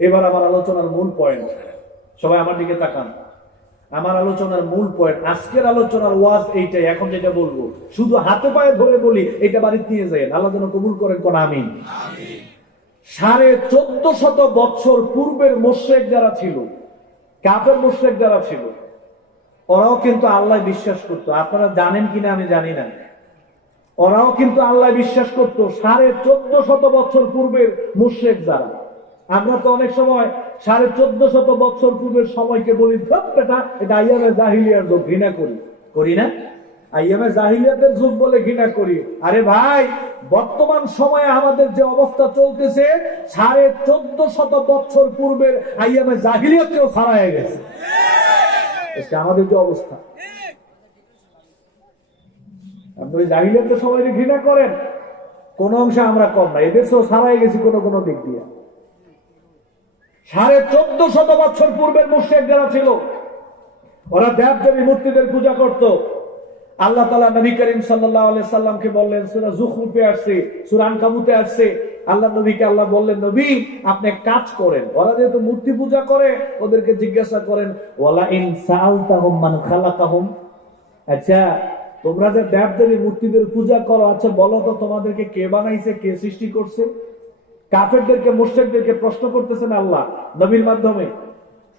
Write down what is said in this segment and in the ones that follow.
এবার আমার আলোচনার মূল পয়েন্ট, সবাই আমার দিকে তাকান। আমার আলোচনার মূল পয়েন্ট, আজকের আলোচনার ওয়াজ এইটাই। এখন যেটা বলবো শুধু হাতে পায়ে ধরে বলি, এটা বাড়িতে নিয়ে যায়, আল্লাহ যেন কবুল করেন, কোন আমিন। 1450 বছর পূর্বের মুশরিক যারা ছিল, কাফের মুশরিক যারা ছিল, ওরাও কিন্তু আল্লাহ বিশ্বাস করতো। আপনারা জানেন কিনা আমি জানি না, ওরাও কিন্তু আল্লাহ বিশ্বাস করতো। 1450 বছর পূর্বের মুশরিক যারা, আমরা তো অনেক সময় 1450 বছর পূর্বের সময়কে বলি বেটা এটা আইয়ামে জাহিলিয়ার যুগ, ঘৃণা করি না? আইয়ামে জাহিলিয়াতের যুগ বলে ঘৃণা করি। আরে ভাই, বর্তমান সময়ে আমাদের যে অবস্থা চলতেছে, 1450 বছর পূর্বের আইয়ামে জাহিলিয়াতকেও ছাড়াই গেছে আমাদের যে অবস্থা। আপনি ওই জাহিলিয়াতের সময়কে ঘৃণা করেন, কোন অংশে আমরা কম না, এদের চেয়েও ছাড়াই গেছি কোন দিক দিয়ে। 1450 বছর পূর্বের মুশরিক যারা ছিল, ওরা দেব-দেবী মূর্তিদের পূজা করত। আল্লাহ তাআলা নবী করিম সাল্লাল্লাহু আলাইহি সাল্লামকে বললেন, সূরা যুখরুফে আসছে, সূরা আনকাবুতে আসছে, আল্লাহ নবীকে আল্লাহ বললেন, নবী আপনি কাজ করেন, ওরা যেহেতু মূর্তি পূজা করে, ওদেরকে জিজ্ঞাসা করেন, ওয়ালা ইন সাআলতাহুম মান খালাকাহুম, আচ্ছা তোমরা যে দেব-দেবী মূর্তিদের পূজা করো, আচ্ছা বলো তো তোমাদেরকে কে বানাইছে, কে সৃষ্টি করছে? কাফেরদেরকে, মুশরিকদেরকে প্রশ্ন করতেছেন আল্লাহ নবীর মাধ্যমে।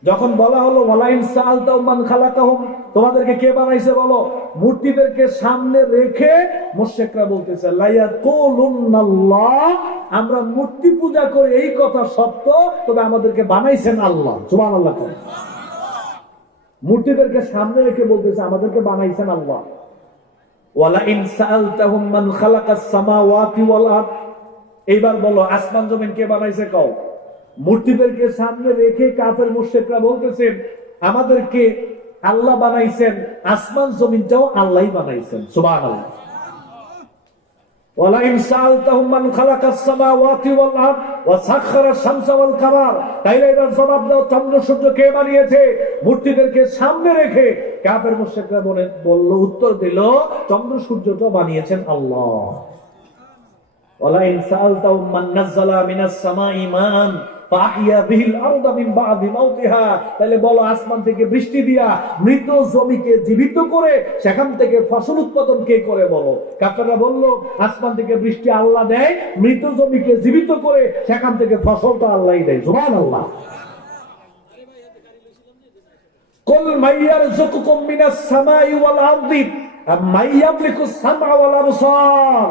যখন বলা হলো ওয়ালা ইন সাআলতাহুম মান খালাকাহুম, তোমাদেরকে কে বানাইছে বলো, মূর্তিদেরকে সামনে রেখে মুশরিকরা বলতেছে লা ইয়াকুলুনাল্লাহ, আমরা মূর্তি পূজা করি এই কথা সত্য, তবে আমাদেরকে বানাইছেন আল্লাহ। সুবহানাল্লাহ। মূর্তিদেরকে সামনে রেখে বলতেছে আমাদেরকে বানাইছেন আল্লাহ। ওয়ালা ইন সাআলতাহুম মান খালাকাস সামাওয়াতি ওয়াল আরদ, এইবার বলো আসমান জমিন কে বানাইছে কও। মূর্তিদেরকে সামনে রেখে কাফের মুশরিকরা বলতেছেন আমাদেরকে আল্লাহ বানাইছেন, আসমান জমিনটাও আল্লাহই বানাইছেন। সুবহানাল্লাহ। ওয়ালা ইন সাআলতাহুম মান খালাকাস সামাওয়াতি ওয়াল আরদ ওয়া সাখখারা শামসা ওয়াল কামার, তাইলে এবার জবাব দাও চন্দ্র সূর্য কে বানিয়েছে? মূর্তিদেরকে সামনে রেখে কাফের মুশরিকরা বলল, উত্তর দিল চন্দ্র সূর্যটা বানিয়েছেন আল্লাহ। ওয়ালা ইন সাআলতাহুম মান নাযালা মিনাস সামাই মান ফাহিয়া বিহিল আরদা মিন বাদি মাউতিহা, তাহলে বলো আসমান থেকে বৃষ্টি দিয়া মৃত জমিকে জীবিত করে সেখান থেকে ফসল উৎপাদন কে করে? বলো। কাফেররা বলল আসমান থেকে বৃষ্টি আল্লাহ দেয়, মৃত জমিকে জীবিত করে সেখান থেকে ফসলটা আল্লাহই দেয়। সুবহানাল্লাহ। কুল মাইয়ারযুকুকুম মিনাস সামাই ওয়াল আরদি আম্মাই ইয়ামলিকুস সামআ ওয়াল আবসার,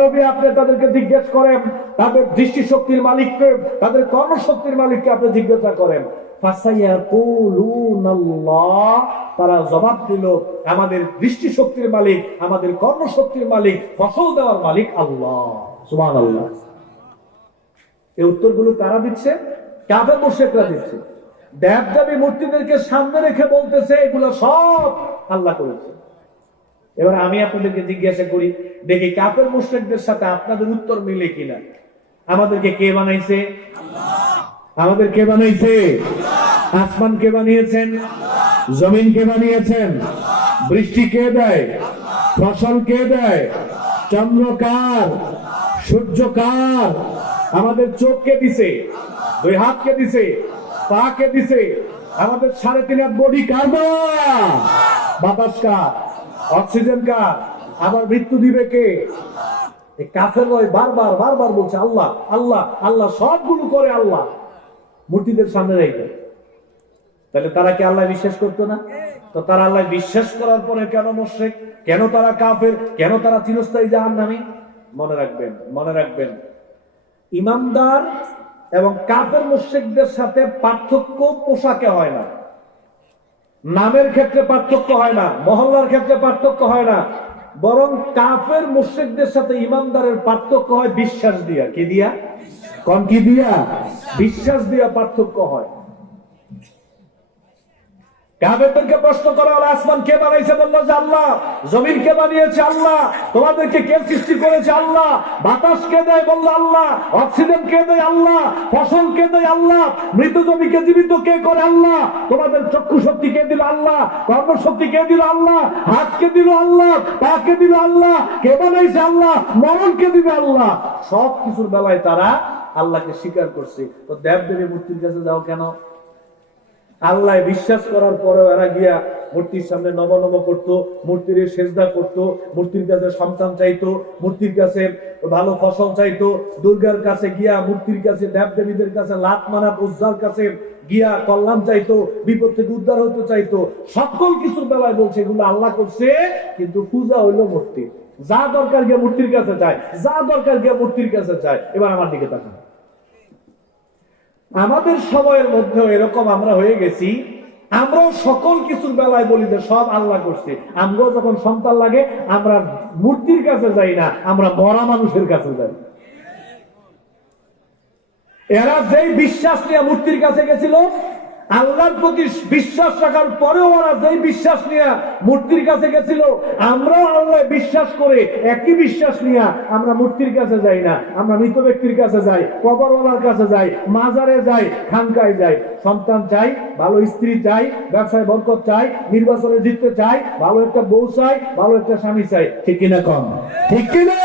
নবী আপনি তাদেরকে জিজ্ঞেস করেন তাদের দৃষ্টি শক্তির মালিককে, তাদের কর্মশক্তির মালিককে আপনি জিজ্ঞাসা করেন। ফাসায়াকুলুনাল্লাহ, তারা জবাব দিল আমাদের দৃষ্টি শক্তির মালিক, আমাদের কর্মশক্তির মালিক, ফসল দেওয়ার মালিক আল্লাহ। সুবহানাল্লাহ। এই উত্তরগুলো কারা দিচ্ছে? কাফের মুশরিকরা দিচ্ছে। দেব-দেবী মূর্তিদেরকে সামনে রেখে বলতেছে এগুলো সব আল্লাহ করেছে। এবার আমি আপনাদেরকে জিজ্ঞাসা করি, দেখি কাফের মুশরিকদের সাথে আপনাদের উত্তর মিলে কিনা। আমাদেরকে কে বানাইছে? আমাদের কে বানাইছে? আসমান কে বানিয়েছেন? জমিন কে বানিয়েছেন? বৃষ্টি কে দেয়? ফসল কে দেয়? চন্দ্র কার? সূর্য কার? আমাদের চোখ কে দিছে? দুই হাত কে দিছে? পা কে দিছে? আমাদের 3.5 হাত বডি কার? বাতাস কার? অক্সিজেন কার? আবার মৃত্যু দিবে কে? কাফের বারবার বারবার বলছে আল্লাহ আল্লাহ আল্লাহ, সবগুলো করে আল্লাহ মূর্তিদের সামনে রেখে। তাহলে তারা কি আল্লাহ বিশ্বাস করতো না? তো তারা আল্লাহ বিশ্বাস করার পরে কেন মুশরিক, কেন তারা কাফের, কেন তারা চিরস্থায়ী জাহান্নামী? মনে রাখবেন, মনে রাখবেন, ইমানদার এবং কাফের মুশরিকদের সাথে পার্থক্য পোশাকে হয় না, নামের ক্ষেত্রে পার্থক্য হয় না, মহল্লার ক্ষেত্রে পার্থক্য হয় না, বরং কাফের মুশরিকদের সাথে ইমানদারের পার্থক্য হয় বিশ্বাস দিয়া। কি দিয়া? কোন কি দিয়া? বিশ্বাস দিয়া পার্থক্য হয়। কাফেরদেরকে প্রশ্ন করা হলো আসমান কে বানাইছে? বলল যে আল্লাহ। জমিন কে বানিয়েছে? আল্লাহ। তোমাদেরকে কে সৃষ্টি করেছে? আল্লাহ। বাতাস কে দেয়? বলল আল্লাহ। অক্সিজেন কে দেয়? আল্লাহ। ফসল কে দেয়? আল্লাহ। মৃত জমিকে জীবিত কে করে? আল্লাহ। তোমাদের চক্ষু শক্তি কে দিল? আল্লাহ। কর্মশক্তি কে দিল? আল্লাহ। হাত কে দিল? আল্লাহ। পা কে দিল? আল্লাহ। কে বানাইছে? আল্লাহ। মরণ কে দিবে? আল্লাহ। সব কিছুর বেলায় তারা আল্লাহকে স্বীকার করছি, তো দেব দেবী মূর্তির কাছে যাও কেন? আল্লাহ বিশ্বাস করার পরেও এরা গিয়া মূর্তির সামনে নম নম করতো, মূর্তির সেজদা করতো, মূর্তির কাছে সন্তান চাইতো, মূর্তির কাছে ভালো ফসল চাইতো, দুর্গার কাছে গিয়া, মূর্তির কাছে, দেব দেবীদের কাছে, লাত মানা উজ্জার কাছে গিয়া কল্যাণ চাইতো, বিপদ থেকে উদ্ধার হতে চাইতো। সকল কিছুর বেলায় বলছে এগুলো আল্লাহ করছে, কিন্তু পূজা হইলো মূর্তি। যা দরকার গিয়ে মূর্তির কাছে চায়, যা দরকার গিয়ে মূর্তির কাছে চায়। এবার আমার দিকে তাকান। আমাদের সময়ের মধ্যেও এরকম আমরা হয়ে গেছি, আমরাও সকল কিছুর বেলায় বলি যে সব আল্লাহ করছে। আমরাও যখন সন্তান লাগে আমরা মূর্তির কাছে যাই না, আমরা মরা মানুষের কাছে যাই। এরা যেই বিশ্বাস নিয়ে মূর্তির কাছে গেছিল, আল্লাহর প্রতি বিশ্বাস রাখার পরেও ওরা যেই বিশ্বাস নিয়ে মূর্তির কাছে গেছিল, আমরাও আল্লাহ বিশ্বাস করে একই বিশ্বাস নিয়ে আমরা মূর্তির কাছে যাই না, আমরা মৃত ব্যক্তির কাছে যাই, কবরওয়ালার কাছে যাই, মাজারে যাই, খানকায় যাই। সন্তান চাই, ভালো স্ত্রী চাই, ব্যবসায় বরকত চাই, নির্বাচনে জিততে চাই, ভালো একটা বউ চাই, ভালো একটা স্বামী চাই। ঠিক কিনা কম? ঠিক কিনা?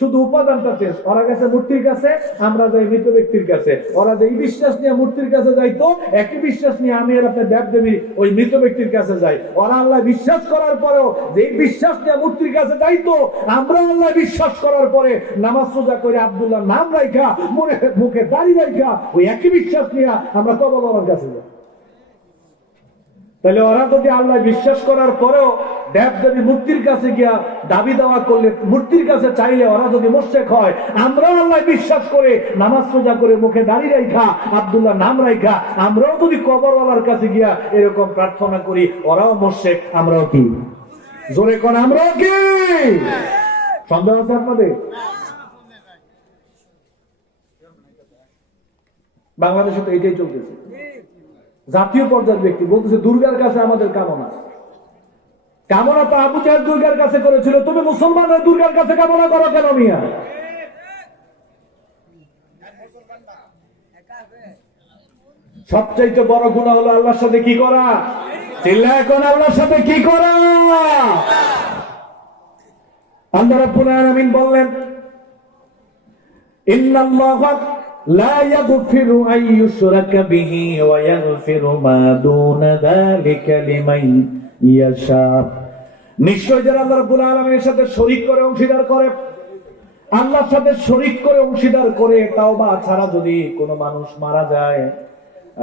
শুধু উপাদানটা চেঞ্জ। ওরা গেছে মূর্তির কাছে, আমরা যাই মৃত ব্যক্তির কাছে। ওরা যে বিশ্বাস নিয়ে মূর্তির কাছে যাইতো, একই বিশ্বাস নিয়ে আমি আর আপনার দেব দেবী ওই মৃত ব্যক্তির কাছে যাই। ওরা আল্লাহ বিশ্বাস করার পরেও যে বিশ্বাস নিয়ে মূর্তির কাছে যাইতো, আমরা আল্লাহ বিশ্বাস করার পরে নামাজ রোজা করে আব্দুল্লাহ নাম রাখা, মুখে দাড়ি রাখা, ওই একই বিশ্বাস নিয়ে আমরা কবরওয়ালার কাছে যাই। তাহলে ওরা যদি আল্লাহ বিশ্বাস করার পরেও দেব দেবী মূর্তির কাছে গিয়া দাবি দেওয়া করলে, মূর্তির কাছে চাইলে ওরা যদি মুশরিক হয়, আমরাও আল্লাহ বিশ্বাস করে নামাজ রোজা করে মুখে দাড়ি রাখা, আব্দুল্লাহ নাম রাখা, আমরাও যদি কবরওয়ালার কাছে গিয়া এরকম প্রার্থনা করি, ওরাও মুশরিক, আমরাও কি? জোরে কোন আমরাও কি? সন্দেহ আছে আপনাদের? বাংলাদেশে তো এটাই চলতেছে। জাতীয় পর্যায়ের ব্যক্তি বলতেছে দুর্গার কাছে আমাদের কামনা। কামনা তো আবু জাহেল দুর্গার কাছে করেছিল, তুমি মুসলমানের দুর্গার কাছে কামনা করো কেন মিয়া? সবচাইতে বড় গুনাহ হলো আল্লাহর সাথে কি করা? চিল্লায় এখন আল্লাহর সাথে কি করা? আল্লাহ রাব্বুল আলামিন বললেন, ইন্নাল্লাহা লা ইয়াগফিরু আন ইউশরাকা বিহি ওয়া ইয়াগফিরু মা দুনা যালিকা লিমান ইয়াশা। নিশ্চয় যারা আল্লাহ রাব্বুল আলামিনের সাথে শরীক করে, অংশীদার করে, আল্লাহর সাথে শরীক করে অংশীদার করে তাওবা ছাড়া যদি কোনো মানুষ মারা যায়,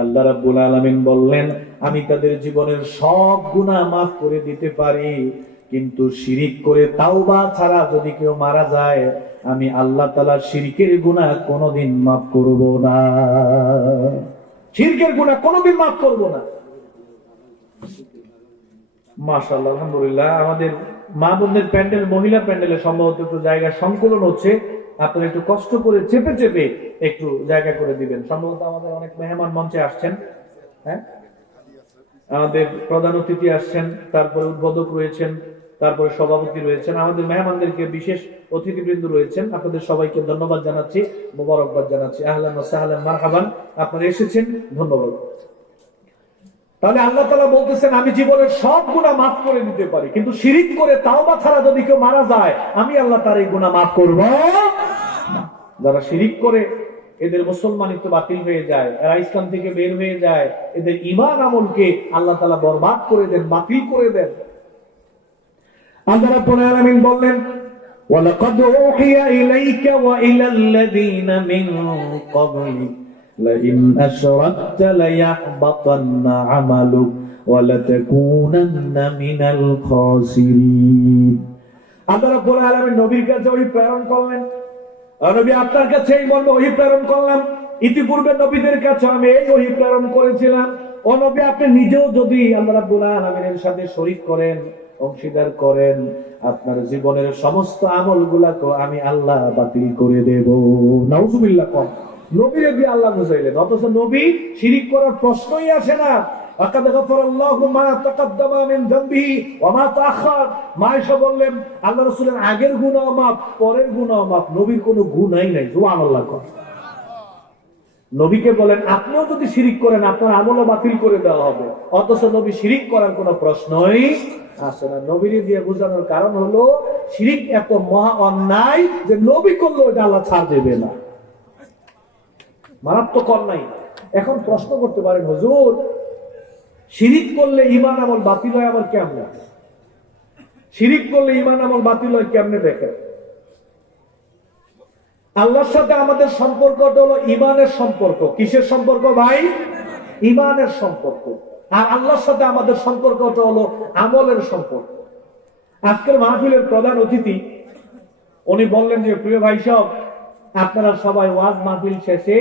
আল্লাহ রাব্বুল আলামিন বললেন আমি তাদের জীবনের সব গুনাহ মাফ করে দিতে পারি, কিন্তু শিরিক করে তাওবা ছাড়া যদি কেউ মারা যায়, আমি আল্লাহ তাআলা শিরকের গুনাহ কোনোদিন মাফ করব না। শিরকের গুনাহ কোনোদিন মাফ করব না। মাশাআল্লাহ, আলহামদুলিল্লাহ। আমাদের মা বোনদের প্যান্ডেল, মহিলা প্যান্ডেলে সম্ভবত একটু জায়গা সংকুলন হচ্ছে, আপনারা একটু কষ্ট করে চেপে চেপে একটু জায়গা করে দিবেন। সম্ভবত আমাদের অনেক মেহমান মঞ্চে আসছেন। হ্যাঁ, আমাদের প্রধান অতিথি আসছেন, তারপরে উদ্বোধক রয়েছেন, তারপরে সভাপতি রয়েছেন, আমাদের মেহমানদেরকে বিশেষ অতিথিবৃন্দ রয়েছেন। আপনাদের সবাইকে ধন্যবাদ জানাচ্ছি, মোবারকবাদ জানাচ্ছি। আহলান ওয়া সাহলান, মারহাবান, আপনারা এসেছেন, ধন্যবাদ। তাহলে আল্লাহ তাআলা বলতেছেন আমি জীবনের সব গুনাহ মাফ করে দিতে পারি, কিন্তু শিরিক করে তাওবা ছাড়া যদি কেউ মারা যায়, আমি আল্লাহ তার এই গুনাহ মাফ করব না। যারা শিরিক করে এদের মুসলমানিত্ব বাতিল হয়ে যায়, এরা ইসলাম থেকে বের হয়ে যায়, এদের ঈমান আমলকে আল্লাহ তাআলা বরবাদ করে দেন, বাতিল করে দেন। আল্লাহ রাব্বুল আলামিন বললেন ওয়ালাকাদ উহিয়া ইলাইকা ওয়া ইলাল্লাযীনা মিন ক্বাবলিক লাইন আশরাকতা লায়াহবাতান্না আমালুক ওয়া লাতাকুনান্না মিনাল খাসিরিন। আল্লাহ রাব্বুল আলামিন নবীর কাছে ওহী প্রেরণ করলেন। নবী আপনার কাছে এই মর্মে ওহী প্রেরণ করলাম, ইতিপূর্বে নবীদের কাছে আমি এই ওহী প্রেরণ করেছিলাম। ও নবী, আপনি নিজেও যদি আল্লাহ রাব্বুল আলামিনের সাথে শরীক করেন, অংশীদার করেন, আপনার জীবনের সমস্ত আমলগুলাকে আমি আল্লাহ বাতিল করে দেব। নাউজুবিল্লাহ। কম নবীরে দিয়ে আল্লাহ বুঝাইলেন, অথচ নবী শিরিক করার প্রশ্নই আসে না। আকাদ গাফারাল্লাহু মা তাকাদ্দামা মিন যামবিহি ওয়া মা তাআখার। মায়েশা বললেন আল্লাহ রাসূলের আগের গুনাহ মাফ, পরের গুনাহ মাফ, নবীর কোনো গুনাহই নাই। সুবহানাল্লাহ। নবীকে বলেন আপনিও যদি শিরিক করেন আপনার আমলও বাতিল করে দেওয়া হবে, অথচ নবী শিরিক করার কোনো প্রশ্নই আসে না। নবীরে দিয়ে বোঝানোর কারণ হলো শিরিক এত মহা অন্যায় যে নবী করলো এটা আল্লাহ ছাড় দেবে না, মারাত্মক অন্যায়। এখন প্রশ্ন করতে পারেন, হুজুর শিরিক করলে ঈমান আমল বাতিল হয় আবার কেমনে? শিরিক করলে ঈমান আমল বাতিল হয় কেমনে? দেখেন, আল্লাহর সাথে আমাদের সম্পর্কটা হলো ঈমানের সম্পর্ক। কিসের সম্পর্ক ভাই? ঈমানের সম্পর্ক। আর আল্লাহর সাথে আমাদের সম্পর্কটা হলো আমলের সম্পর্ক। আজকের মাহফিলের প্রধান অতিথি উনি বললেন যে, প্রিয় ভাই সব, আপনারা সবাই ওয়াজ মাহফিল শেষে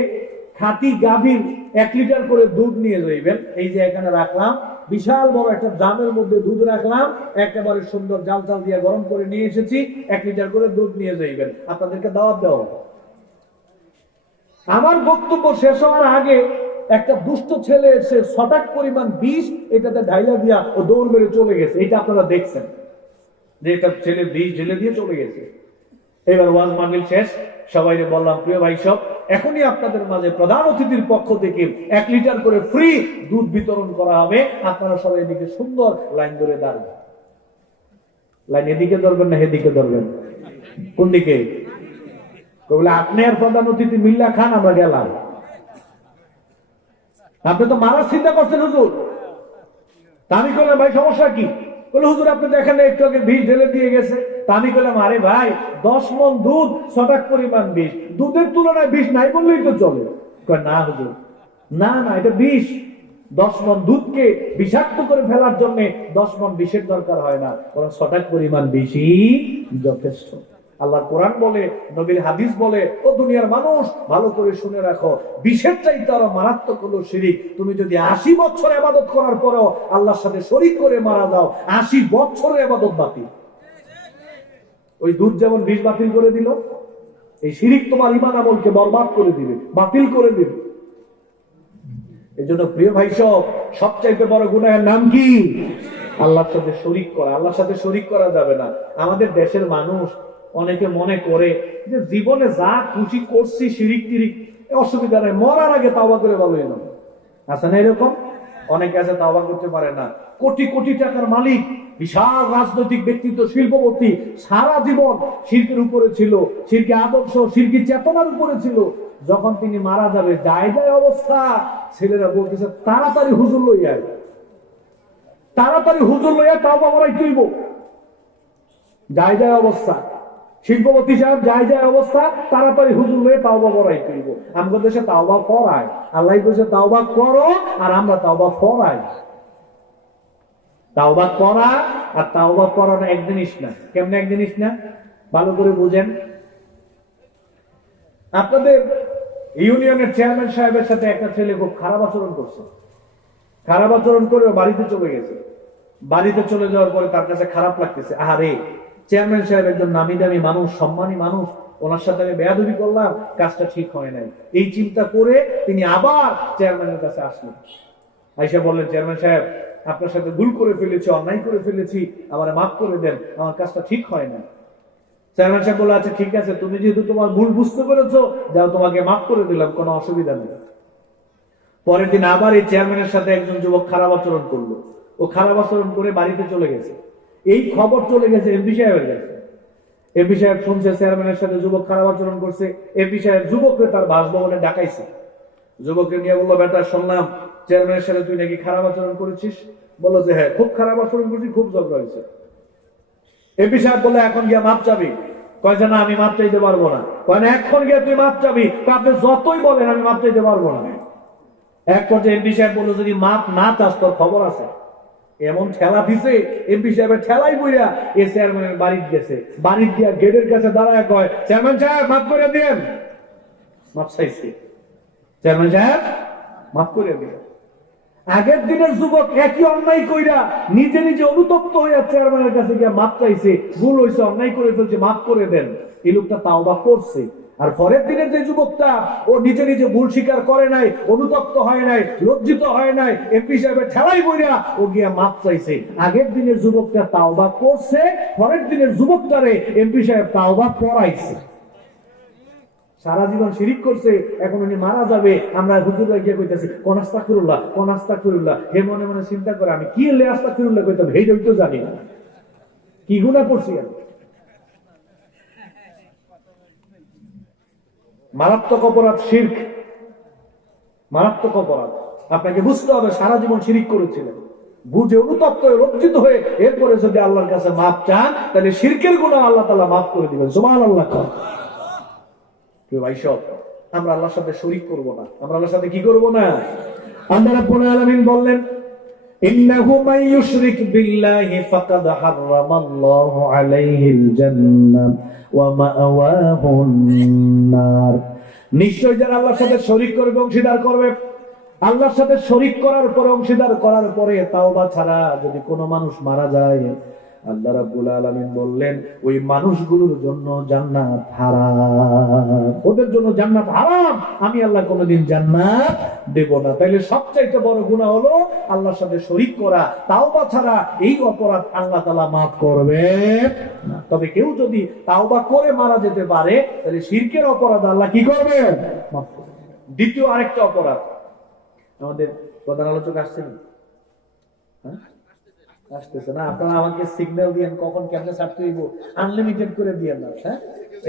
খাঁটি গাভীর 1 লিটার করে দুধ নিয়ে যাইবেন। এই যে এখানে রাখলাম, বিশাল বড় একটা ড্রামের মধ্যে দুধ রাখলাম, একেবারে সুন্দর জাল চাল দিয়ে গরম করে নিয়ে এসেছি, 1 লিটার করে দুধ নিয়ে যাইবেন। আপনাদেরকে দাওয়াত দেওয়া। আমার বক্তব্য শেষ হওয়ার আগে একটা দুষ্ট ছেলে এসে ছটাক পরিমাণ বিষ এটাতে ঢাইলা দিয়া ও দৌড় মেরে চলে গেছে। এটা আপনারা দেখছেন যে একটা ছেলে বিষ ঢেলে দিয়ে চলে গেছে। এবার ওয়াজ মাহফিল শেষ, সবাইকে বললাম, প্রিয় ভাই সব, এখনই আপনাদের মাঝে প্রধান অতিথির পক্ষ থেকে 1 লিটার করে ফ্রি দুধ বিতরণ করা হবে। আপনারা সবাই এদিকে সুন্দর লাইন ধরে দাঁড়ান। লাইন এদিকে ধরবেন না এদিকে ধরবেন? কোন দিকে? বলে আপনি আর প্রধান অতিথি মিল্লা খান, আমরা গেলাম। আপনি তো মারার চিন্তা করছেন হুজুর। তা আমি বললাম, ভাই সমস্যা কি? বলে, হুজুর আপনি দেখেন একটু আগে বিষ ঢেলে দিয়ে গেছে। তা আমি বললাম, আরে ভাই 10 মণ দুধ, ছটাক পরিমাণ বিষ, দুধের তুলনায় বিষ নাই বললেই তো চলে। না হুজুর, না না, এটা বিষ। 10 মণ দুধকে বিষাক্ত করে ফেলার জন্য 10 মণ বিষের দরকার হয় না, বরং ছটাক পরিমাণ বিষই যথেষ্ট। আল্লাহর কোরআন বলে, নবীর হাদিস বলে, ও দুনিয়ার মানুষ ভালো করে শুনে রাখো, বিষের চাইতে আরো মারাত্মক হলো শিরিক। তুমি যদি 80 বছর ইবাদত করার পরেও আল্লাহর সাথে শরীক করে মারা যাও, 80 বছরের ইবাদত বাতিল। ওই দুধ যেমন বিষ বাতিল করে দিল, এই শিরিক তোমার ঈমান আমলকে বরবাদ করে দিবে, বাতিল করে দিবে। এজন্য প্রিয় ভাই সব, সবচাইতে বড় গুনাহের নাম কি? আল্লাহর সাথে শরীক করা। আল্লাহর সাথে শরীক করা যাবে না। আমাদের দেশের মানুষ অনেকে মনে করে যে জীবনে যা খুশি করছি শিরিক টিরিক, অসুবিধা নেই, মরার আগে তাওবা করে ভালো এলাম। আছে না এরকম? অনেকে আছে তাওবা করতে পারে না। কোটি কোটি টাকার মালিক, বিশাল রাজনৈতিক ব্যক্তিত্ব, শিল্পপতি, সারা জীবন শিরকের উপরে ছিল, শিরকি আদর্শ, শিরকি চেতনার উপরে ছিল। যখন তিনি মারা যাবে, যায় যায় অবস্থা, ছেলেরা বলতেছে তাড়াতাড়ি হুজুর লইয়া, তাড়াতাড়ি হুজুর লইয়া তাওবা করাই তুইব। যায় যায় অবস্থা, শিল্পপতি সাহেব যায় যায় অবস্থা, তাড়াতাড়ি হুজুর লইয়া তাওবা করাই তুইব। আমাদের দেশে তাওবা করায়, আল্লাহ বলছে তাওবা করো, আর আমরা তাওবা করাই। তাওবা করা আর তাওবা করানো এক জিনিস না। কেমনে এক জিনিস না? ভালো করে বুঝেন। আপনাদের ইউনিয়নের চেয়ারম্যান সাহেবের সাথে একটা ছেলে খুব খারাপ আচরণ করছে। খারাপ আচরণ করে বাড়িতে চলে গেছে। বাড়িতে চলে যাওয়ার পরে তার কাছে খারাপ লাগতেছে, আরে চেয়ারম্যান সাহেব একজন নামি দামি মানুষ, সম্মানী মানুষ, ওনার সাথে আমি বেয়াদবি করলাম, কাজটা ঠিক হয় নাই। এই চিন্তা করে তিনি আবার চেয়ারম্যানের কাছে আসলেন। আইসা বললেন, চেয়ারম্যান সাহেব আপনার সাথে ভুল করে ফেলেছি, অন্যায় করে ফেলেছি, আমার মাফ করে দেন, আমার কাজটা ঠিক হয় না। চেয়ারম্যান সাহেব বলল, আচ্ছা ঠিক আছে, তুমি যেহেতু তোমার ভুল বুঝতে পেরেছো, যাও তোমাকে মাফ করে দিলাম, কোনো অসুবিধা নেই। পরের দিন আবার এই চেয়ারম্যানের সাথে একজন যুবক খারাপ আচরণ করলো। ও খারাপ আচরণ করে বাড়িতে চলে গেছে। এই খবর চলে গেছে এমপি সাহেবের কাছে। এমপি সাহেব শুনছে চেয়ারম্যানের সাথে যুবক খারাপ আচরণ করছে। এমপি সাহেব যুবককে তার বাসভবনে ডাকাইছে। যুবককে নিয়ে বললো, বেটা শুনলাম চেয়ারম্যানের সাথে তুই নাকি খারাপ আচরণ করেছিস। বললো যে হ্যাঁ, খুব খারাপ আচরণ করছি, খুব ঝগড়া হয়েছে। এমপি সাহেব বললো, এখন গিয়া মাপ চাবি। কয় যে না, আমি মাপ চাইতে পারবো না। কয় না, এখন গিয়ে তুই মাপ চাবি। আপনি যতই বলেন আমি মাপ চাইতে পারবো না। এক পর্যায়ে এমপি সাহেব বললো, যদি মাপ না চাস তোর খবর আছে। এমন ঠেলা দিছে, এমপি সাহেবের ঠেলাই বইরা এ চেয়ারম্যানের বাড়িতে গেছে। বাড়িতে গিয়া গেটের কাছে দাঁড়ায় কয়, চেয়ারম্যান সাহেব মাফ করে দিয়েন। মাপ চাইছে, চেয়ারম্যান সাহেব মাফ করে দিন। আগের দিনের যুবক একই অন্যায় কইরা নিজে নিজে অনুতপ্ত হইয়া চেয়ারম্যানের কাছে গিয়া মাপ চাইছে, ভুল হয়েছে, অন্যায় করে ফেলছে, মাফ করে দেন। এই লোকটা তাওবা করছে। আর পরের দিনের যে যুবকটা, ও নিজে নিজে ভুল স্বীকার করে নাই, অনুতপ্ত হয় নাই, লজ্জিত হয় নাই, এমপি সাহেবের ঠেলাই বইরা ও গিয়া মাপ চাইছে। আগের দিনের যুবকটা তাওবা করছে, পরের দিনের যুবকটারে এমপি সাহেব তাওবা করাইছে। সারা জীবন শিরিক করছে, এখন উনি মারা যাবে, আমরা হুজুররা গিয়ে কইতেছি কোন আস্তাগফিরুল্লাহ, কোন আস্তাগফিরুল্লাহ। হে মনে মনে চিন্তা করে, আমি কি আস্তাগফিরুল্লাহ কইতাম, হেই তো জানি না কি গুনাহ করছি আমি। মারাত্মক অপরাধ শিরক, মারাত্মক অপরাধ। আপনাকে বুঝতে হবে সারা জীবন শিরিক করেছিলেন, বুঝে অনুতপ্ত হয়ে লজ্জিত হয়ে এরপরে যদি আল্লাহর কাছে মাপ চান তাহলে শিরকের গুনাহ আল্লাহ তাআলা মাফ করে দিবেন। সুবহানাল্লাহ। প্রিয় ভাই সব, আমরা আল্লাহর সাথে শরীক করব না। আমরা আল্লাহর সাথে কি করব না? আল্লাহ রাব্বুল আলামিন বললেন, ইন্নাহু মান ইউশরিক বিল্লাহি ফাকাদ হারামাল্লাহু আলাইহিল জান্নাহ ওয়া মাআওয়াহুন নার। নিশ্চয় যারা আল্লাহর সাথে শরীক করবে, অংশীদার করবে, আল্লাহর সাথে শরীক করার পরে, অংশীদার করার পরে তাওবা ছাড়া যদি কোনো মানুষ মারা যায়, আল্লাহ রাব্বুল আলামিন বললেন ওই মানুষগুলোর জন্য জান্নাত হারাম, ওদের জন্য জান্নাত হারাম, আমি আল্লাহ কোনোদিন জান্নাত দেব না। তাইলে সবচাইতে বড় গুনাহ হলো আল্লাহর সাথে শরীক করা। তাওবা ছাড়া এই অপরাধ আল্লাহ তাআলা মাফ করবে না। তবে কেউ যদি তাওবা করে মারা যেতে পারে তাহলে শিরকের অপরাধ আল্লাহ কি করবেন? মাফ করবেন। দ্বিতীয় আরেকটা অপরাধ, আমাদের প্রধান আলোচক আসছেন? আসতেছে না? আপনারা আমাকে সিগন্যাল দিয়েন কখন কেমনে ছাড়তে হইব, আনলিমিটেড করে দিয়েন না। হ্যাঁ,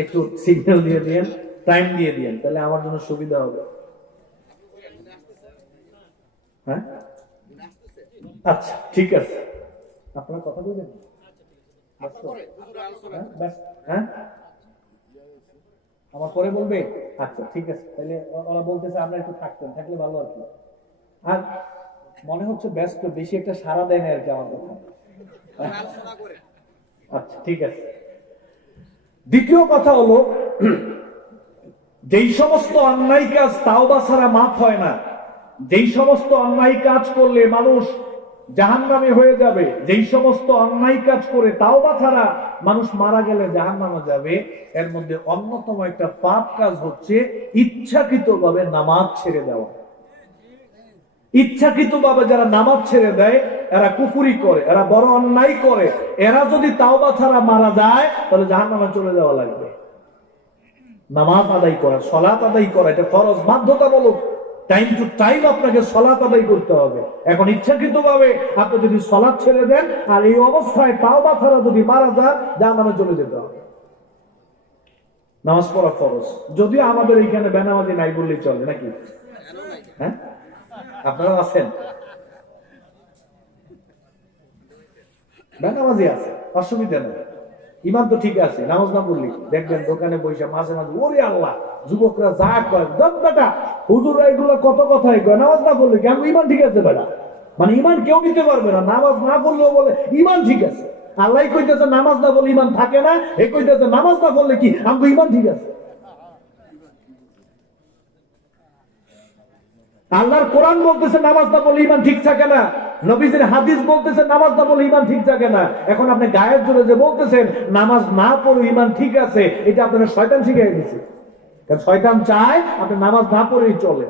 একটু সিগন্যাল দিয়ে দিয়েন, টাইম দিয়ে দিয়েন, তাহলে আমার জন্য সুবিধা হবে। হ্যাঁ, আচ্ছা ঠিক আছে, আপনারা কথা বলবেন। হ্যাঁ, আমার পরে বলবে? আচ্ছা ঠিক আছে, তাহলে ওরা বলতেছে আমরা একটু থাকতেন, থাকলে ভালো আর কি। আর মনে হচ্ছে ব্যস্ত, বেশি একটা সাড়া দেয় না আর কি আমার কথা। আচ্ছা ঠিক আছে। দ্বিতীয় কথা হলো, যেই সমস্ত অন্যায় কাজ তাওবা ছাড়া মাফ হয় না, যেই সমস্ত অন্যায় কাজ করলে মানুষ জাহান্নামে হয়ে যাবে, যেই সমস্ত অন্যায় কাজ করে তাওবা ছাড়া মানুষ মারা গেলে জাহান্নামে যাবে, এর মধ্যে অন্যতম একটা পাপ কাজ হচ্ছে ইচ্ছাকৃতভাবে নামাজ ছেড়ে দেওয়া। ইচ্ছাকৃতভাবে যারা নামাজ ছেড়ে দেয় এরা কুফরি করে, এরা বড় অন্যায় করে। এরা যদি তাওবা ছাড়া মারা যায় তাহলে জাহান্নামে চলে যাওয়া লাগবে। নামাজ আদায় করা, সালাত আদায় করা, এটা ফরজ, বাধ্যতামূলক। টাইম টু টাইম আপনাকে সালাত আদায় করতে হবে। এখন ইচ্ছাকৃতভাবে আপনি যদি সালাত ছেড়ে দেন আর এই অবস্থায় তাওবা ছাড়া যদি মারা যান, জাহান্নামে চলে যেতে হবে। নামাজ পড়া ফরজ, যদিও আমাদের এইখানে বেনামাজি নাই বললেই চলে, নাকি? হ্যাঁ, আপনারা আছেন, বেনামাজি আছে, অসুবিধা নেই, ইমান তো ঠিক আছে, নামাজ না পড়লি দেখবেন দোকানে বসে মাঝে মাঝে ওরে আল্লাহ, যুবকরা যা কয়, বেটা হুজুররা এগুলো কত কথাই কয়, নামাজ না পড়লে কেন ইমান ঠিক আছে বেটা, মানে ইমান কেউ নিতে পারবে না, নামাজ না পড়লেও বলে ইমান ঠিক আছে। আল্লাহ কইতেছে নামাজ না পড়লে ইমান থাকে না, এ কইতেছে নামাজ না পড়লে কি আমগো ইমান ঠিক আছে। আল্লাহর কোরআন বলতেছে নামাজ না পড়লে ইমান ঠিক থাকে না, নবীজির হাদিস বলতেছে নামাজ না পড়লে ইমান ঠিক থাকে না। এখন আপনি গায়ের জোরে যে বলতেছেন নামাজ না পড়ে ইমান ঠিক আছে, এটা আপনার শয়তান শিখিয়ে দিয়েছে। কারণ শয়তান চায় আপনি নামাজ না পড়েই চলে।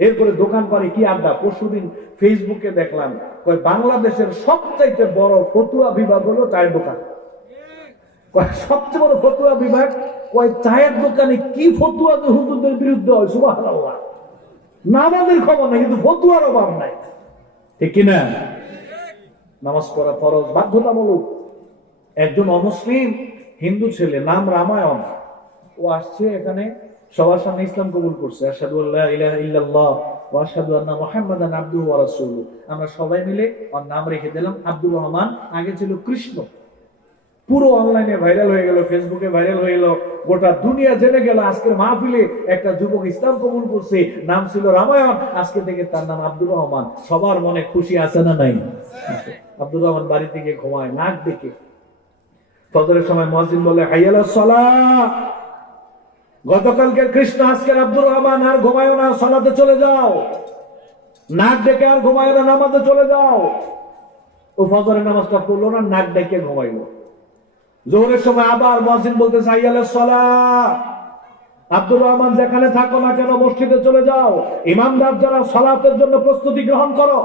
এরপরে দোকান পারে কি আড্ডা। পরশুদিন ফেসবুকে দেখলাম বাংলাদেশের সবচাইতে বড় ফতুয়া বিভাগ হলো চায়ের দোকান। সবচেয়ে বড় ফতুয়া বিভাগ, চায়ের দোকানে কি ফতুয়া হুজুরদের বিরুদ্ধে হয়, সুবহানাল্লাহ। নামাজের খবর নাই কিন্তু ফতুয়ার অভাব নাই, ঠিক কিনা? নামাজ পড়া ফরজ, বাধ্যতামূলক। একজন অমুসলিম হিন্দু ছেলে, নাম রামায়ণ, ও আসছে এখানে, সবার সামনে ইসলাম কবুল করছে, আশহাদু আল্লা ইলাহা ইল্লাল্লাহ ওয়া আশহাদু আন্না মুহাম্মাদান আবদুহু ওয়া রাসূলুহু। আমরা সবাই মিলে ওর নাম রেখে দিলাম আব্দুর রহমান, আগে ছিল কৃষ্ণ। পুরো অনলাইনে ভাইরাল হয়ে গেল, ফেসবুকে ভাইরাল হয়ে গেল, গোটা দুনিয়া জেনে গেল আজকের মাহফিলে একটা যুবক ইসলাম কবুল করছে, নাম ছিল রামায়ণ, আজকে থেকে তার নাম আব্দুর রহমান। সবার মনে খুশি আছে না নাই? আব্দুর রহমান বাড়ি থেকে ঘুমায় নাক ডেকে, ফজরের সময় মুয়াজ্জিন বলে হাইয়ালাস সালাহ, গতকালকে কৃষ্ণ আজকের আব্দুর রহমান, আর ঘুমায়ো না, সালাতে চলে যাও, নাক ডেকে আর ঘুমায়ো না, নামাজে চলে যাও। ও ফজরের নামাজটা পড়লো না, নাক ডেকে ঘুমাইলো। জোহরের সময় আবার মুয়াজ্জিন বলতেছে হাইয়ালাস সালাহ, আব্দুর রহমান যেখানে থাকো না কেন মসজিদে চলে যাও, ইমামদার যারা সালাতের জন্য প্রস্তুতি গ্রহণ করো।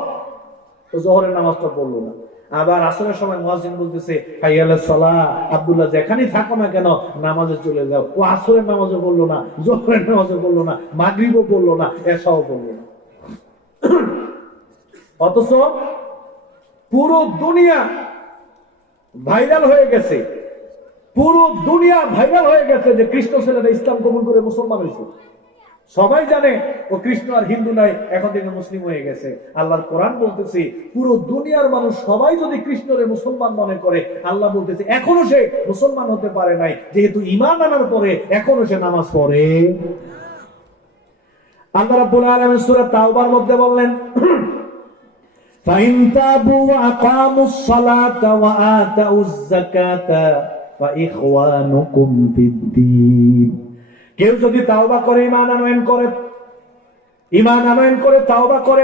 তো জোহরের নামাজটা পড়লো না। আবার আসরের সময় মুয়াজ্জিন বলতেছে হাইয়ালাস সালাহ, আব্দুল্লাহ যেখানেই থাকো না কেন নামাজে চলে যাও। ও আসরের নামাজও পড়লো না, জোহরের নামাজও পড়লো না, মাগরিবও পড়লো না, এশাও পড়লো না। অথচ পুরো দুনিয়া ভাইরাল হয়ে গেছে, পুরো দুনিয়া ভাইরাল হয়ে গেছে যে কৃষ্ণ ছেলেটা ইসলাম কবুল করে মুসলমান হয়েছে। সবাই জানে ও কৃষ্ণ আর হিন্দু নাই, এখন থেকে মুসলিম হয়ে গেছে। আল্লাহর কোরআন বলতেছে পুরো দুনিয়ার মানুষ সবাই যদি কৃষ্ণরে মুসলমান মনে করে, আল্লাহ বলতেছে এখনো সে মুসলমান হতে পারে নাই, যেহেতু ঈমান আনার পরে এখনো সে নামাজ পড়ে। আল্লাহ রাব্বুল আলামিন সূরা তাওবার মধ্যে বললেন, ফাইন তাবু ওয়া আকামুস সালাতা ওয়া আতাউজ যাকাতা ফা ইখওয়ানুকুম ফিদ-দীন। কেউ যদি তাওবা করে, ঈমান আনয়ন করে তাওবা করে,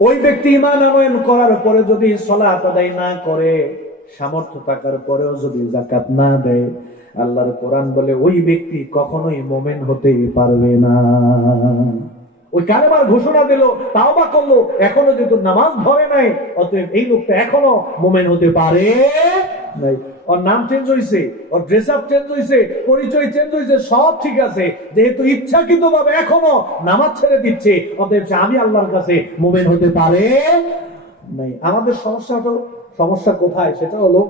ওই ব্যক্তি ঈমান আনয়ন করার পরে যদি সালাত আদায় না করে, সামর্থ্য থাকার পরেও যদি যাকাত না দেয়, আল্লাহর কোরআন বলে ওই ব্যক্তি কখনোই মুমিন হতে পারবে না। ওই কালেমার ঘোষণা দিল, তাওবা করলো, এখনো যেহেতু নামাজ ধরে নাই, অতএব এই লোকটা এখনো মুমিন হতে পারে নাই। ওর নাম চেঞ্জ হয়েছে, ওর ড্রেস আপ চেঞ্জ হয়েছে, পরিচয় চেঞ্জ হয়েছে, সব ঠিক আছে, যেহেতু ইচ্ছাকৃত ভাবে এখনো নামাজ ছেড়ে দিচ্ছে, অতএব আমি আল্লাহর কাছে মুমিন হতে পারে নাই। আমাদের সমস্যা কোথায়? সেটা হলো,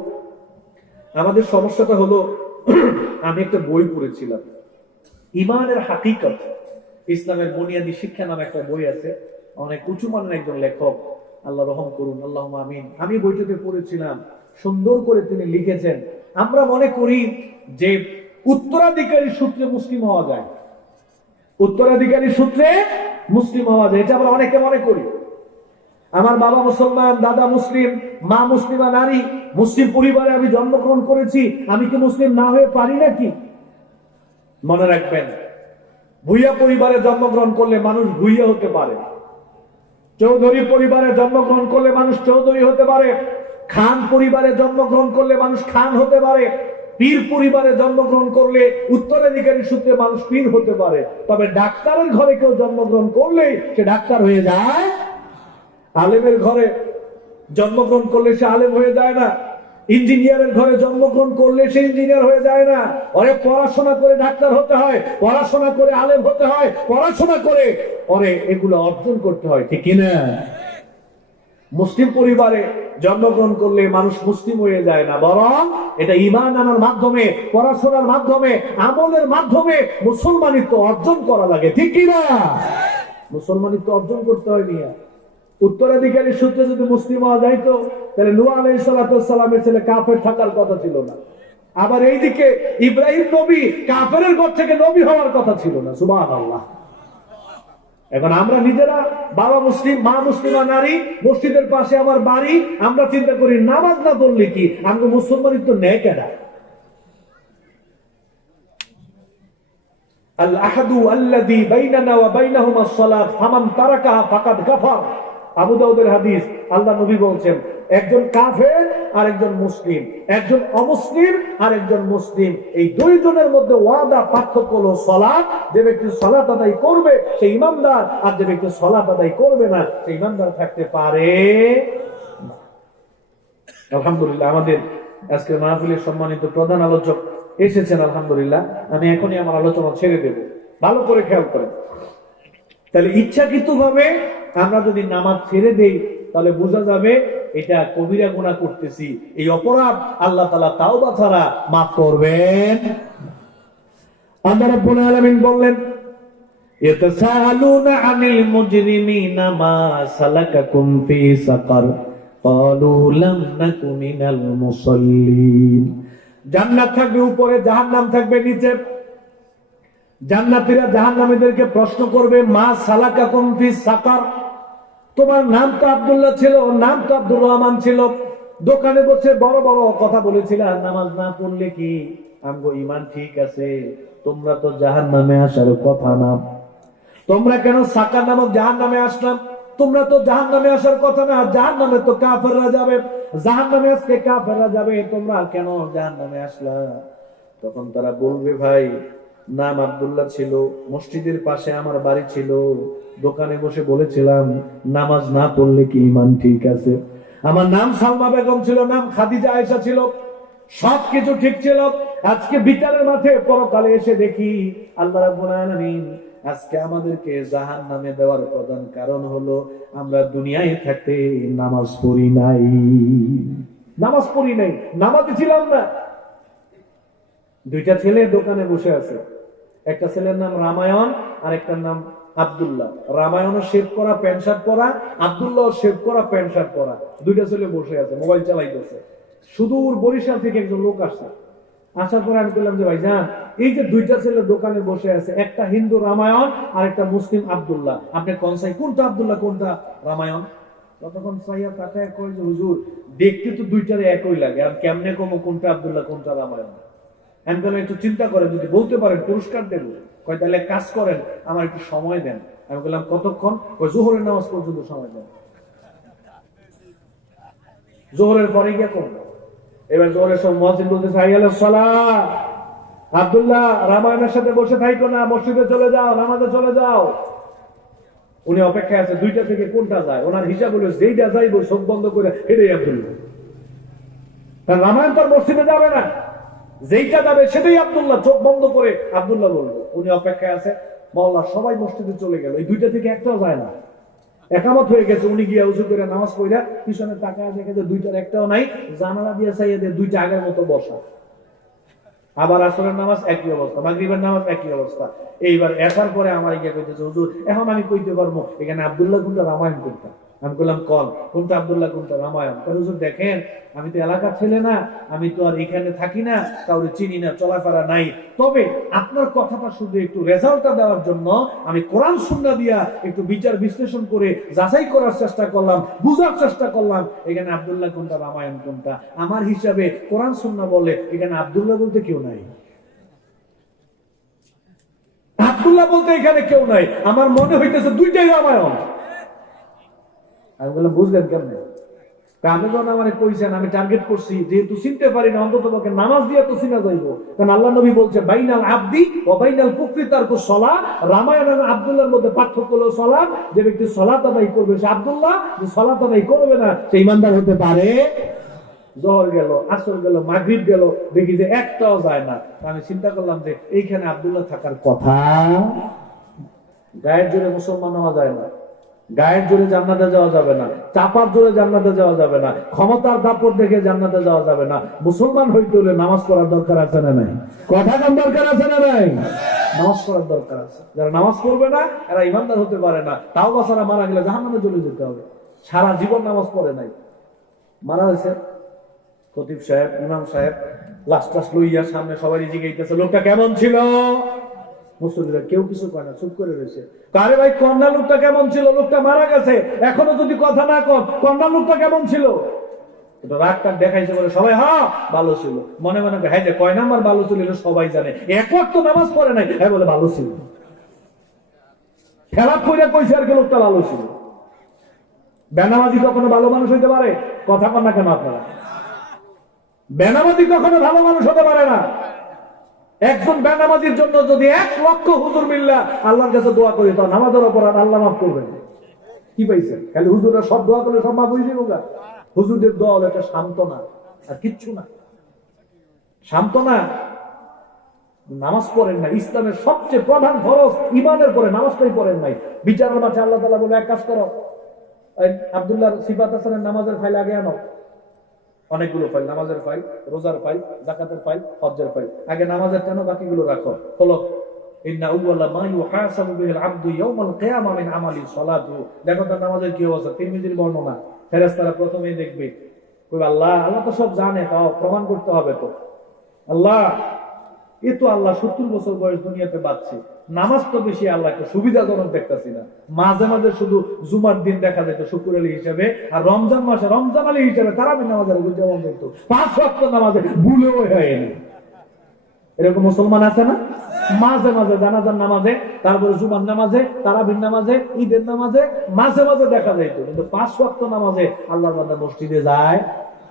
আমাদের সমস্যাটা হলো, আমি একটা বই পড়েছিলাম, ঈমানের হাকিকত, ইসলামের বুনিয়াদী শিক্ষা নামে একটা বই আছে, অনেক উঁচু মানের একজন লেখক, আল্লাহ রহম করুন, আল্লাহুম্মা আমিন। আমি বইটাতে পড়েছিলাম, সুন্দর করে তিনি লিখেছেন, আমরা মনে করি যে উত্তরাধিকারী সূত্রে মুসলিম হওয়া যায়, উত্তরাধিকারী সূত্রে মুসলিম হওয়া যায়, এটা আমরা অনেকে মনে করি। আমার বাবা মুসলমান, দাদা মুসলিম, মা মুসলিমা নারী, মুসলিম পরিবারে আমি জন্মগ্রহণ করেছি, আমি কি মুসলিম না হয়ে পারি নাকি? মনে রাখবেন, ভুইয়া পরিবারে জন্মগ্রহণ করলে মানুষ ভুইয়া হতে পারে, চৌধুরী পরিবারে জন্মগ্রহণ করলে মানুষ চৌধুরী হতে পারে, খান পরিবারে জন্মগ্রহণ করলে মানুষ খান হতে পারে, পীর পরিবারে জন্মগ্রহণ করলে উত্তরাধিকারী সূত্রে মানুষ পীর হতে পারে। তবে ডাক্তারের ঘরে কেউ জন্মগ্রহণ করলে সে ডাক্তার হয়ে যায়, আলেমের ঘরে জন্মগ্রহণ করলে সে আলেম হয়ে যায় না, ইঞ্জিনিয়ারের ঘরে জন্মগ্রহণ করলে সে ইঞ্জিনিয়ার হয়ে যায় না। ওরে পড়াশোনা করে ডাক্তার হতে হয়, পড়াশোনা করে আলেম হতে হয়, পড়াশোনা করে ওরে এগুলো অর্জন করতে হয়, ঠিক কিনা? মুসলিম পরিবারে জন্মগ্রহণ করলে মানুষ মুসলিম হয়ে যায় না, বরং এটা ঈমান আনার মাধ্যমে, পড়াশোনার মাধ্যমে, আমলের মাধ্যমে মুসলমানিত্ব অর্জন করা লাগে, ঠিক কিনা? মুসলমানিত্ব অর্জন করতে হয় মিয়া। উত্তরাধিকারী সূত্রে যদি মুসলিম হওয়া যাইতো, তাহলে নূহ আলাইহিস সালামের ছেলে কাফের থাকার কথা ছিল না। আবার এইদিকে ইব্রাহিম নবী কাফেরের ঘর থেকে নবী হওয়ার কথা ছিল না। সুবহানাল্লাহ। এখন আমরা নিজেরা বাবা মুসলিম, মা মুসলিমা নারী, মসজিদের পাশে আমার বাড়ি, আমরা চিন্তা করি নামাজ না পড়লে কি আমাকে মুসলমানিত্ব নেয় কেডা? আল আহাদু আল্লাযী বাইনানা ওয়া বাইনাহুমা আস-সালাত ফামান তারাকাহা ফাকাদ কাফার। আবু দাউদের হাদিস, আল্লাহ নবী বলছেন, একজন কাফের আর একজন মুসলিম, একজন অমুসলিম আর একজন মুসলিম, এই দুইজনের মধ্যে ওয়াদা পার্থক্য হলো সালাত। যে ব্যক্তি সালাত আদায় করবে সে ইমানদার, আর যে ব্যক্তি সালাত আদায় করবে না সে ইমানদার থাকতে পারে না। আলহামদুলিল্লাহ, আমাদের আজকে মাহফিলের সম্মানিত প্রধান আলোচক এসেছেন, আলহামদুলিল্লাহ। আমি এখনই আমার আলোচনা ছেড়ে দেব, ভালো করে খেয়াল করেন। তাহলে ইচ্ছাকৃত ভাবে আমরা যদি নামাজ ছেড়ে দেই, তাহলে বোঝা যাবে এটা কবিরা গুনাহ করতেছি। এই অপরাধ আল্লাহ তাআলা তাওবা ছাড়া মাফ করবেন। আল্লাহ রাব্বুল আলামিন বললেন, ইয়াতাসাআলুনা আনিল মুজরিমিনা মা সালাকাকুম ফি সাকার ক্বালু লাম নাকু মিনাল মুসাল্লিন। জান্নাত থাকবে উপরে, জাহান্নাম থাকবে নিচে। জান্নাতীরা জাহান্নামীদেরকে প্রশ্ন করবে, মা সালাকাকুম ফি সাকার, তোমার নাম তো আব্দুল্লাহ ছিল, নাম তো আব্দুর রহমান ছিল, দোকানে বসে বড় বড় কথা বলেছিল, নামাজ না পড়লে কি আমগো ঈমান ঠিক আছে? তোমরা তো জাহান্নামে আসার কথা না, তোমরা কেন সাকার নামক জাহান্নামে আসলাম? তোমরা তো জাহান্নামে আসার কথা না, জাহান্নামে তো কাফেররা যাবে, জাহান্নামে আজকে কাফেররা যাবে, তোমরা কেন জাহান্নামে আসলা? তখন তারা বলবে, ভাই নাম আব্দুল্লাহ ছিল, মসজিদের পাশে আমার বাড়ি ছিল, দোকানে বসে বলেছিলাম নামাজ না পড়লে কি ঈমান ঠিক আছে। আমার নাম সালমা বেগম ছিল, নাম খাদিজা আয়েশা ছিল, সবকিছু ঠিক ছিল। আজকে বিচারের মাঠে পরকালে এসে দেখি আল্লাহ রাব্বুল আলামিন আজকে আমাদেরকে জাহান্নামে দেওয়ার প্রধান কারণ হলো আমরা দুনিয়ায় থাকতে নামাজ পড়ি নাই, নামাজি ছিলাম না। দুইটা ছেলে দোকানে বসে আছে, একটা ছেলের নাম রামায়ণ আর একটার নাম আব্দুল্লাহ। রামায়ণও শেভ করা প্যান্ট শার্ট পরা, আব্দুল্লাহ শেভ করা প্যান্ট শার্ট পরা, দুইটা ছেলে বসে আছে মোবাইল চালাইতেছে। সুদূর বরিশাল থেকে একজন লোক আসছে, আসার পরে আমি বললাম যে ভাইজান এই যে দুইটা ছেলে দোকানে বসে আছে, একটা হিন্দু রামায়ণ আর একটা মুসলিম আব্দুল্লাহ, আপনি কোন চাই, কোনটা আব্দুল্লাহ কোনটা রামায়ণ? ততক্ষণ সাইয়া তাকায় কয় যে হুজুর দেখতে তো দুইটারে একই লাগে, আর কেমনে কমো কোনটা আব্দুল্লাহ কোনটা রামায়ণ? আমি বললাম একটু চিন্তা করেন, যদি বলতে পারেন পুরস্কার দেব। কয় তাহলে কাজ করেন, আমার একটু সময় দেন। আমি বললাম কতক্ষণ? কয় জোহরের নামাজ পর্যন্ত সময় দেন, জোহরের পরে গিয়ে করবো। এবার জোহরের সব মুয়াজ্জিন বলতেছে হাইয়া আলাস সালাত, আব্দুল্লাহ রামায়ণের সাথে বসে থাইকো না, মসজিদে চলে যাও, নামাজে চলে যাও। উনি অপেক্ষায় আছে দুইটা থেকে কোনটা যায়, ওনার হিসাব হলো যেইটা যাইব চোখ বন্ধ করে এটাই আব্দুল্লাহ, কারণ রামায়ণ তো মসজিদে যাবে না, যেইটা যাবে সেটাই আব্দুল্লাহ, চোখ বন্ধ করে আব্দুল্লাহ বলবো। উনি অপেক্ষায় আছে, মহল্লা সবাই মসজিদে চলে গেল, এই দুইটা থেকে একটাও যায় না, একামত হয়ে গেছে। উনি গিয়া উজু করে নামাজ পড়া পিছনে তাকায় দেখে যে দুইটার একটাও নাই, জানালা দিয়ে চাইয়া দিয়ে দুইটা আগের মতো বসা। আবার আসরের নামাজ একই অবস্থা, মাগরিবের নামাজ একই অবস্থা। এইবার এসার পরে আমার গিয়ে কইতেছে হুজুর এখন আমি কইতে পারবো এখানে আব্দুল্লাহ কোনটা রামায়ণ কোনটা? আমি বললাম কল, কোনটা আব্দুল্লাহ কোনটা রামায়ণ? হুজুর দেখেন আমি তো এলাকার ছেলে না, আমি তো আর এখানে থাকি না, কাউরে চিনি না, চলাফেরা নাই, তবে আপনার কথাটা শুধু একটু রেজাল্টটা দেওয়ার জন্য আমি কোরআন সুন্নাহ দিয়া একটু বিচার বিশ্লেষণ করে যাচাই করার চেষ্টা করলাম, বুঝার চেষ্টা করলাম এখানে আব্দুল্লাহ কোনটা রামায়ণ কোনটা। আমার হিসাবে কোরআন সুন্নাহ বলে এখানে আব্দুল্লাহ বলতে কেউ নাই, আব্দুল্লাহ বলতে এখানে কেউ নাই, আমার মনে হইতেছে দুইটাই রামায়ণ। আমি বললাম বুঝলেন কেমনে? আমি যখন আমার কইছেন আমি টার্গেট করছি, যেহেতু চিনতে পারি না অন্তত তোকে নামাজ দিয়ে তো চিনা যাইব, কারণ আল্লাহ নবী বলছে বাইনাল আব্দি ওয়া বাইনাল কুফরি তারকু সালাত। রামায়ণ আর আব্দুল্লাহর মধ্যে পার্থক্য হলো সালাত। যে ব্যক্তি সালাত আদায় করবে সে আব্দুল্লাহ, যে সালাত আদায় করবে না সে ঈমানদার হতে পারে। জোহর গেল, আসর গেল, মাগরিব গেল, দেখি যে একটাও যায় না। আমি চিন্তা করলাম যে এইখানে আব্দুল্লাহ থাকার কথা। গায়ের জোরে মুসলমান হওয়া যায় না, গায়ের জোরে জান্নাতে যাওয়া যাবে না, চাপার জোরে জান্নাতে যাওয়া যাবে না, ক্ষমতার দাপট দেখে জান্নাতে যাওয়া যাবে না। মুসলমান হইতে হলে নামাজ পড়ার দরকার আছে না নাই? কথা কম দরকার আছে না নাই? নামাজ পড়ার দরকার আছে। যারা নামাজ পড়বে না এরা ইমানদার হতে পারে না। তাও বাছারা মারা গেলে জাহান্নামে চলে যেতে হবে। সারা জীবন নামাজ পড়ে নাই, মারা হয়েছে। খতিব সাহেব, ইমাম সাহেব লাশ টাস লইয়া সামনে সবাই জিজ্ঞাসা লোকটা কেমন ছিল? মুসলিমরা কেউ কিছু কয় না, চুপ করে রয়েছে। আরে ভাই কন্যা লোকটা কেমন ছিল? লোকটা মারা গেছে, এখনো যদি কথা না কন কন্যা লোকটা কেমন ছিল? রাগটা দেখাইছে বলে সবাই হ্যাঁ ভালো ছিল। মনে মনে হ্যাঁ যে কয় নাম্বার ভালো ছিল সবাই জানে, এক ওয়াক্ত নামাজ পড়ে নাই, হ্যাঁ বলে ভালো ছিল। খেলা কইরা কইছে আর কি লোকটা ভালো ছিল। বেনামাজি কখনো ভালো মানুষ হইতে পারে? কথা কন না কেন আপনারা? বেনামাজি কখনো ভালো মানুষ হতে পারে না। একজন বেনামাজির জন্য যদি 1 লক্ষ হুজুর মিল্লা আল্লাহর কাছে দোয়া করি তো নামাজের অপরাধ আল্লাহ মাফ করবেন। কি পাইছেন? খালি হুজুররা সব দোয়া করলে সব মাফ হয়ে যাবে? হুজুরদের দোয়া হলো একটা সান্ত্বনা, আর কিচ্ছু না। সান্ত্বনা। নামাজ পড়েন না, ইসলামের সবচেয়ে প্রধান ফরজ ঈমানের পরে নামাজটাই পড়েন নাই। বিচারের মাঠে আল্লাহ তাআলা বলে এক কাজ করো, আব্দুল্লাহ সিফাত হাসানের নামাজের ফাইল আগে আনো। অনেকগুলো ফাইল, নামাজের ফাইল, রোজার ফাইল, যাকাতের ফাইল, হজ্জের ফাইল। আগে নামাজের কেন, বাকিগুলো রাখো। হলো ইন্না আউয়ালা মা ইউহাসাবু বিল আবদু ইয়াউমাল কিয়ামা মিন আমালি সালাতু। দেখো তার নামাজের কি অবস্থা। তিরমিজির বর্ণনা, ফেরেশতারা প্রথমেই দেখবে, কই আল্লাহ, আল্লাহ তো সব জানে, তাও প্রমাণ করতে হবে তো। আল্লাহ এ তো আল্লাহ 70 বছর বয়স দুনিয়াতে বাঁচছে, নামাজ তো বেশি আল্লাহকে সুবিধাজনক দেখতেছি না। মাঝে মাঝে শুধু জুমার দিন দেখা যেত শুকুর আলী হিসেবে, আর রমজান মাসে রমজান আলী হিসেবে তারাবি নামাজের যেমন দেখতো 5 ওয়াক্ত নামাজে ভুলেও হয়নি। এরকম মুসলমান আছে না? মাঝে মাঝে জানাজার নামাজে, তারপরে জুমার নামাজে, তারাবির নামাজে, ঈদের নামাজে মাঝে মাঝে দেখা যাইতো, কিন্তু 5 ওয়াক্ত নামাজে আল্লাহর বান্দা মসজিদে যায়,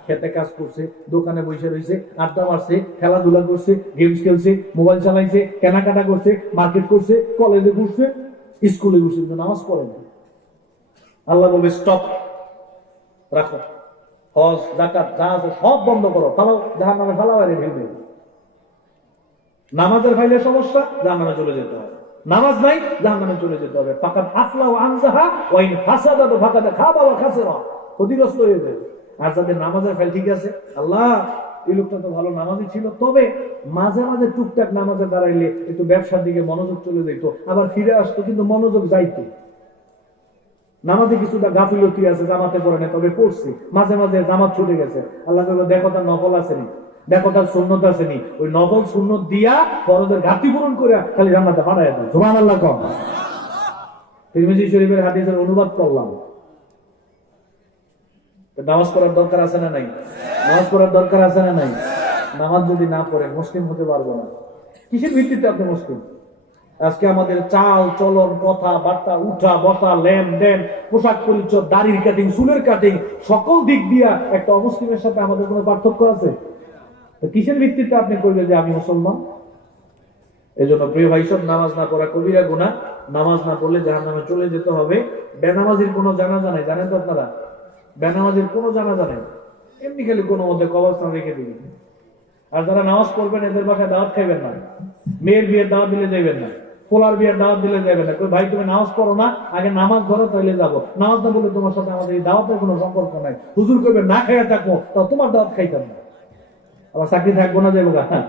খেতে কাজ করছে, দোকানে বসে রয়েছে, আড্ডা মারছে, খেলাধুলা করছে, গেমস খেলছে, মোবাইল চালাইছে, কেনাকাটা করছে, মার্কেট করছে, কলেজে ঘুরছে, স্কুলে ঘুরছে, কিন্তু নামাজ পড়ে না। আল্লাহ বলবে স্টপ, রাখো, হজ যাকাত যা আছে সব বন্ধ করো, ফালাও, জাহান্নামে ফালাও, আর ঢেলবে। নামাজের ফাইলে সমস্যা, জাহান্নামে চলে যেতে হবে। নামাজ নাই, জাহান্নামে চলে যেতে হবে। ফাকাদ আফলাহু আনজাহা ওয়া ইন ফাসাদাত ফাকাদ খাবা ওয়া খাসিরা, ক্ষতিগ্রস্ত হয়ে যাবে। আর যাদের নামাজের ফাইল ঠিক আছে, আল্লাহ এই লোকটা তো ভালো নামাজি ছিল, তবে মাঝে মাঝে টুকটাক নামাজে দাঁড়াইলে একটু ব্যবসার দিকে মনোযোগ চলে যেত, আবার ফিরে আসতো, কিন্তু মনোযোগ যাইতো। নামাজে কিছুটা গাফিলতি আছে, জামাতে পড়ে না, তবে পড়ছে, মাঝে মাঝে জামাত ছুটে গেছে। আল্লাহ বলল, দেখো তার নফল আসেনি, দেখো তার সুন্নত আসেনি, ওই নফল সুন্নত দিয়া ফরজের ঘাটতি পূরণ করে খালি জান্নাতে পাঠায় দেয়। সুবহানাল্লাহ কম। তিরমিজি শরীফের হাদিসের অনুবাদ করলাম। নামাজ পড়ার দরকার আছে না নাই? নামাজ পড়ার দরকার আছে না নাই? নামাজ যদি না পড়ে মুসলিম হতে পারবো না। কিসের ভিত্তিতে আপনি মুসলিম? আজকে আমাদের চাল চলন, কথা বার্তা, উঠা বসা, লেনদেন, পোশাক পরিচ্ছদ, দাড়ির কাটিং, চুলের কাটিং, সকল দিক দিয়া একটা অমুসলিমের সাথে আমাদের কোনো পার্থক্য আছে? কিসের ভিত্তিতে আপনি কইবেন যে আমি মুসলমান? এই জন্য প্রিয় ভাই সব, নামাজ না পড়া কবিরা গুনাহ। নামাজ না পড়লে জাহান্নামে চলে যেতে হবে। বেনামাজির কোনো জানাজা নাই, জানেন তো আপনারা? বেনামাজির কোনো জানাজা নাই, এমনি খালি কোনো মধ্যে কবরস্থান রেখে দিবেন। আর যারা নামাজ পড়বেন এদের বাসায় দাওয়াত খাইবেন না, মেয়ের বিয়ের দাওয়াত দিলে যাইবেন না, পোলার বিয়ের দাওয়াত দিলে যাবেন না। ভাই তুমি নামাজ পড়ো না, আগে নামাজ ধরো তাইলে যাবো। নামাজ না বলে তোমার সাথে আমাদের এই দাওয়াতের কোনো সম্পর্ক নাই। হুজুর কইবেন না খাইয়া থাকবো, তাও তোমার দাওয়াত খাইতাম না। আবার চাকরি থাকবো না, যাবো গা, হ্যাঁ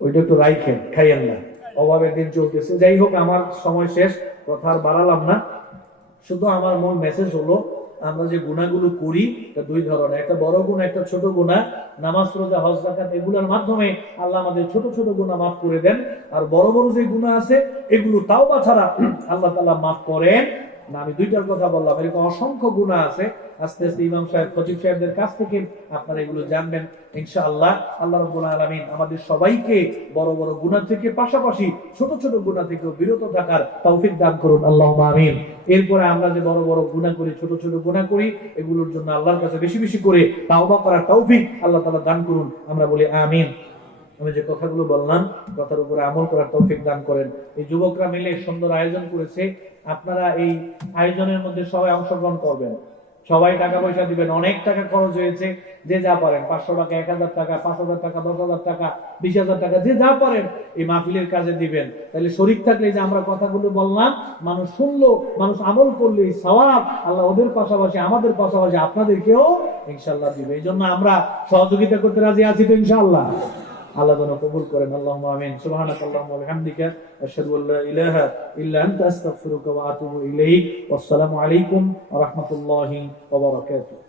ওইটা একটু রাইখেন, খাইয়েন না, অভাবের দিন চলতেছে। যাই হোক, আমার সময় শেষ, কথা আর বাড়ালাম না। শুধু আমার মূল মেসেজ হলো, আমরা যে গুনাহগুলো করি দুই ধরনের, একটা বড় গুনাহ, একটা ছোট গুনাহ। নামাজ, রোজা, হজ, যাকাত এগুলোর মাধ্যমে আল্লাহ আমাদের ছোট ছোট গুনাহ মাফ করে দেন। আর বড় বড় যে গুনাহ আছে এগুলো তাওবা ছাড়া আল্লাহ তাআলা মাফ করেন না। আমি দুইটার কথা বললাম, এরকম অসংখ্য গুনাহ আছে। আস্তে আস্তে ইমাম সাহেব, খতিব সাহেবদের কাছ থেকে আপনারা এগুলো জানবেন ইনশাআল্লাহ। আল্লাহ রাব্বুল আলামিন আমাদের সবাইকে বড় বড় গুনাহ থেকে পাশাপাশি ছোট ছোট গুনাহ থেকেও বিরত থাকার তৌফিক দান করুন, আল্লাহুম্মা আমিন। এরপরে আমরা যে বড় বড় গুনাহ করি, ছোট ছোট গুনাহ করি, এগুলোর জন্য আল্লাহর কাছে বেশি বেশি করে তাওবা করার তৌফিক আল্লাহ তাআলা দান করুন, আমরা বলি আমিন। আমি যে কথাগুলো বললাম, কথার উপরে আমল করার তৌফিক দান করেন। এই যুবকরা মিলে সুন্দর আয়োজন করেছে, আপনারা এই আয়োজনের মধ্যে সবাই অংশগ্রহণ করবেন, সবাই টাকা পয়সা দিবেন। অনেক টাকা খরচ হয়েছে, যে যা পারেন, 500 টাকা, 1000 টাকা, 5000 টাকা, 10,000 টাকা, 20,000 টাকা, যে যা পারেন এই মাহফিলের কাজে দিবেন। তাহলে শরীক থাকলে যে আমরা কথাগুলো বললাম, মানুষ শুনলো, মানুষ আমল করলে এই সওয়াব আল্লাহ ওদের পাশাপাশি আমাদের পাশাপাশি আপনাদেরকেও ইনশাআল্লাহ দিবে। এই জন্য আমরা সহযোগিতা করতে রাজি আছি তো ইনশাআল্লাহ। আল্লাহ যেন কবুল করেন। আল্লাহুম্মা আমিন। সুবহানাকাল্লাহুম্মা ওয়া বিহামদিকা, আশহাদু আল্লা ইলাহা ইল্লা আনতা, আস্তাগফিরুকা ওয়া আতুবু ইলাইক। ওয়াসসালামু আলাইকুম ওয়া রাহমাতুল্লাহি ওয়া বারাকাতুহু।